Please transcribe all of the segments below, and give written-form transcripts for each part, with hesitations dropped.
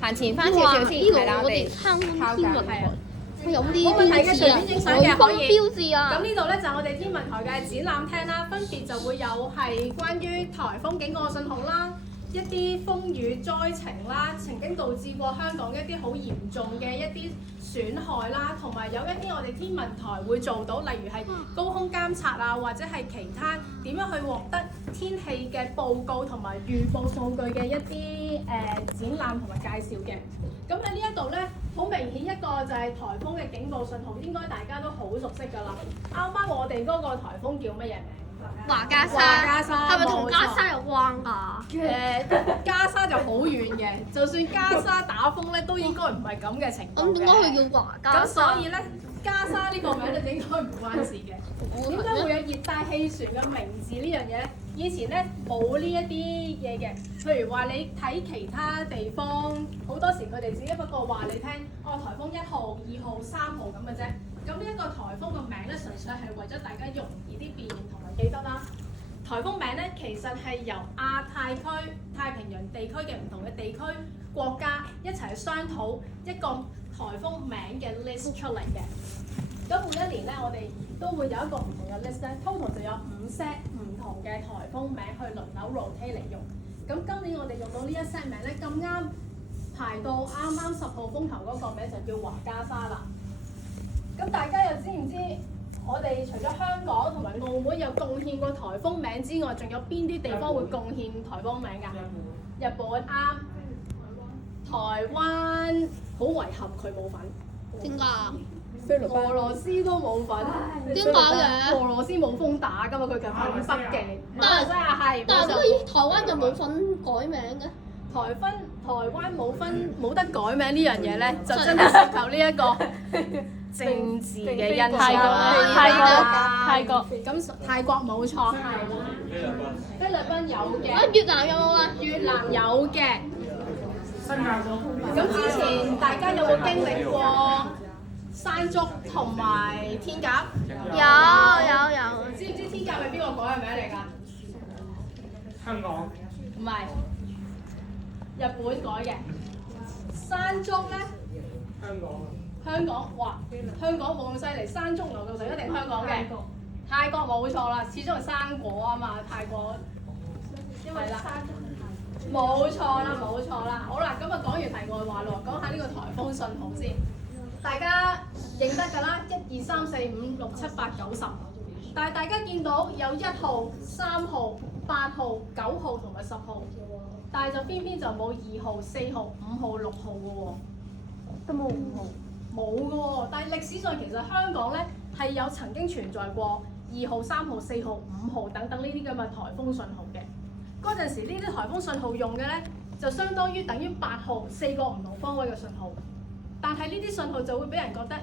行前翻少少先，係啦，我哋參觀靠近天文台，佢有啲冇問題嘅，隨便影相嘅可以。標誌啊！咁呢度咧就係我哋天文台嘅展覽廳啦，分別就會有係關於颱風警告信號啦，一啲風雨災情啦，曾經導致過香港一啲好嚴重嘅一啲損害啦，同埋有一啲我哋天文台會做到，例如係高空監察啊，或者係其他點樣去獲得天氣嘅報告同埋預報數據嘅一啲展覽同埋介紹嘅。咁喺呢一度咧，好明顯一個就係颱風嘅警告信號，應該大家都好熟悉㗎啦。啱啱我哋嗰個颱風叫乜嘢名？華加華加沙係咪同冇錯加沙有關㗎？加沙就好遠嘅，就算加沙打風咧，都應該唔係咁嘅情況嘅。咁點解佢叫華加咁沙？所以咧，加沙呢個名就應該唔關事嘅。點解會有熱帶氣旋嘅名字呢樣嘢咧？以前咧冇呢一啲嘢嘅，譬如話你睇其他地方，好多時佢哋只不過話你聽，哦颱風1號、2號、3號咁嘅啫。咁呢一個颱風個名咧，純粹係為咗大家容易啲辨認同埋記得啦。颱風名咧，其實係由亞太區、太平洋地區嘅唔同嘅地區國家一齊去商討一個颱風名嘅 list 出嚟嘅。咁每一年咧，我哋都會有一個唔同嘅 list 咧 ，total 就有5 set 唔同嘅颱風名去輪流 rotate 嚟用。咁今年我哋用到呢一 set 名咧，咁啱排到啱啱10號風球嗰個名就叫華加沙啦。咁大家又知唔知我哋除咗香港同埋澳門有貢獻過颱風名之外，仲有邊啲地方會貢獻颱風名㗎？日本啱，台灣好遺憾佢冇份。點解？俄羅斯都冇份，點解嘅？俄羅斯冇風打㗎嘛，佢近份北極。但係真係係，但係點解台灣就冇份改名嘅？台灣冇得改名呢樣嘢咧，就真係涉及呢一個政治嘅因素啦。泰國咁泰國冇錯，菲律賓有嘅，越南有冇啊？越南有嘅。咁之前大家有冇經歷過山竹同埋天鴿？有。知唔知天鴿係邊個改嘅名嚟㗎？香港唔係，日本改嘅。山竹咧，香港，哇！香港冇咁犀利，山竹流到就一定香港嘅。泰國冇錯啦，始終係生果啊嘛，泰國。因為山竹係冇錯啦。好啦，咁啊講完題外話咯，講下呢個颱風信號先。大家認得㗎啦，1、2、3、4、5、6、7、8、9、10。但係大家見到有1號、3號、8號、9號同埋10號，但係就偏偏就冇2號、4號、5號、6號嘅喎。都冇5號。冇嘅喎，但係歷史上其實香港咧係有曾經存在過2號、3號、4號、5號等等呢啲咁嘅颱風信號嘅。嗰陣時呢啲颱風信號用嘅咧，就相當於等於8號4個唔同方位嘅信號。但係呢啲信號就會俾人覺得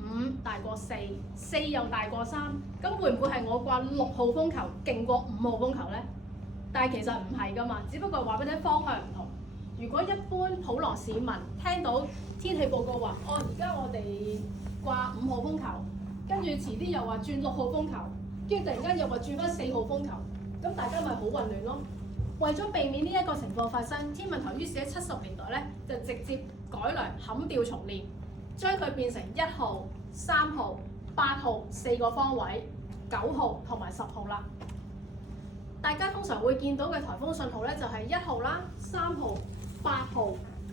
5大過4， 4又大過3，咁會唔會係我掛6號風球勁過5號風球咧？但係其實唔係㗎嘛，只不過話俾你聽方向唔同。如果一般普羅市民聽到天氣報告話，哦而家我哋掛5號風球，跟住遲啲又話轉6號風球，跟住突然間又話轉翻4號風球，咁大家咪好混亂咯。為咗避免呢一個情況發生，天文台於是喺70年代咧就直接改良砍掉重練，將佢變成1號、3號、8號4個方位、9號同埋10號啦。大家通常會見到嘅颱風信號咧就係1號啦、3號、8號、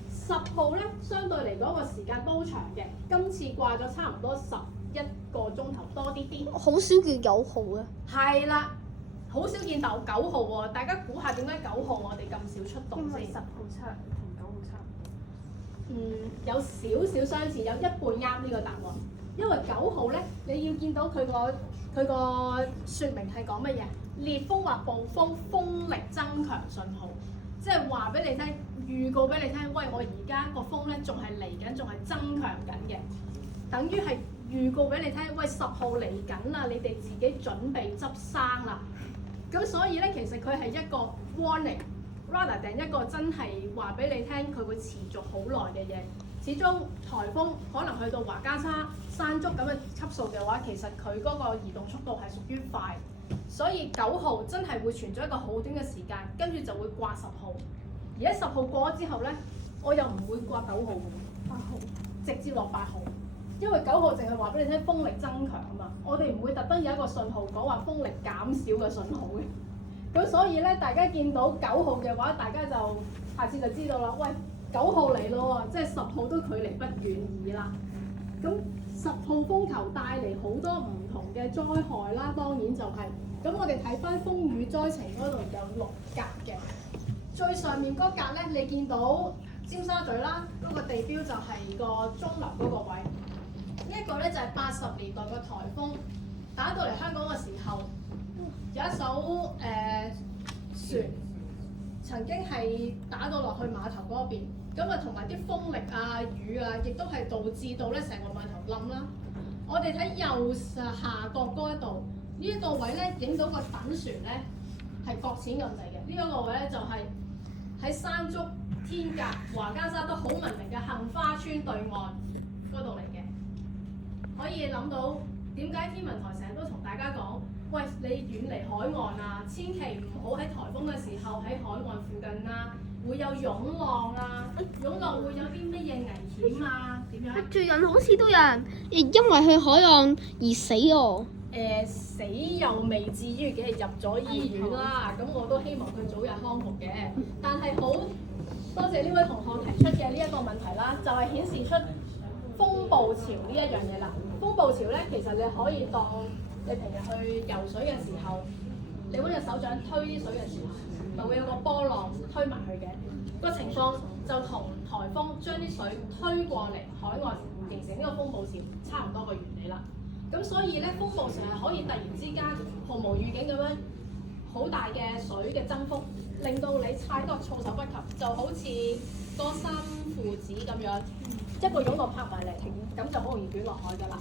10號咧，相對嚟講個時間都長嘅。今次掛咗差唔多11個鐘頭多啲啲。好少見9號嘅。係啦，好少見到9號喎。大家估下點解9號我哋咁少出動先？因為10號差同9號差唔多。有少少相似，有一半啱呢個答案。因為9號咧，你要見到佢個説明係講乜嘢？烈風或暴風風力增強信號，即係話俾你聽，預告俾你聽，喂，我而家個風咧仲係嚟緊，仲係增強緊嘅，等於係預告俾你聽，喂10號嚟緊啦，你哋自己準備執生啦。咁所以咧，其實佢係一個 warning，rather 定一個真係話俾你聽，佢會持續好耐嘅嘢。始終颱風可能去到華加沙、山竹咁嘅級數嘅話，其實佢嗰個移動速度係屬於快，所以9號真係會存在一個好短嘅時間，跟住就會掛10號。而喺10號過咗之後咧，我又唔會9號8號。直接落8號，因為9號淨係話俾你聽風力增強啊嘛，我哋唔會特登有一個信號講話風力減少嘅信號嘅。咁所以咧，大家見到9號嘅話，大家就下次就知道啦。喂，9號嚟咯喎，即係10號都距離不遠矣啦。咁10號風球帶嚟好多唔同嘅災害啦，當然就係、咁我哋睇翻風雨災情嗰度有6格嘅，最上面嗰格咧，你見到尖沙咀啦，嗰、個地標就係個鐘樓嗰個位。呢一個咧就係80年代嘅颱風打到嚟香港嘅時候，有一艘船曾經係打到落去碼頭嗰邊，咁啊同埋啲風力啊、雨啊，亦都係導致到咧成個碼頭冧啦。我哋睇右下角嗰一度，呢一個位咧影到個躉船咧係擱淺咁滯嘅。呢一個位咧就係喺山竹、天鴿、華家沙都好聞名嘅杏花村對岸嗰度嚟嘅。可以諗到點解天文台成日都同大家講，喂，你遠離海岸啊，千祈唔好喺颱風嘅時候喺海岸附近啊，會有湧浪啊，湧浪會有啲乜嘢危險啊？點樣？最近好似都有人因為去海岸而死喎。死又未至於嘅，入咗醫院啦。咁我都希望佢早日康復嘅。但係好多謝呢位同學提出嘅呢一個問題啦，就係顯示出風暴潮呢一樣嘢啦。風暴潮咧，其實你可以當你平日去游水嘅時候，你揾隻手掌推啲水嘅時候，咪會有個波浪推埋去嘅。個情況就同颱風將啲水推過嚟海岸，形成呢個風暴潮差唔多個原理啦。咁所以咧，風暴潮係可以突然之間毫無預警咁樣好大嘅水嘅增幅，令到你踩得措手不及，就好似嗰三父子咁樣，一個湧浪拍埋嚟，咁就好容易捲落海㗎啦。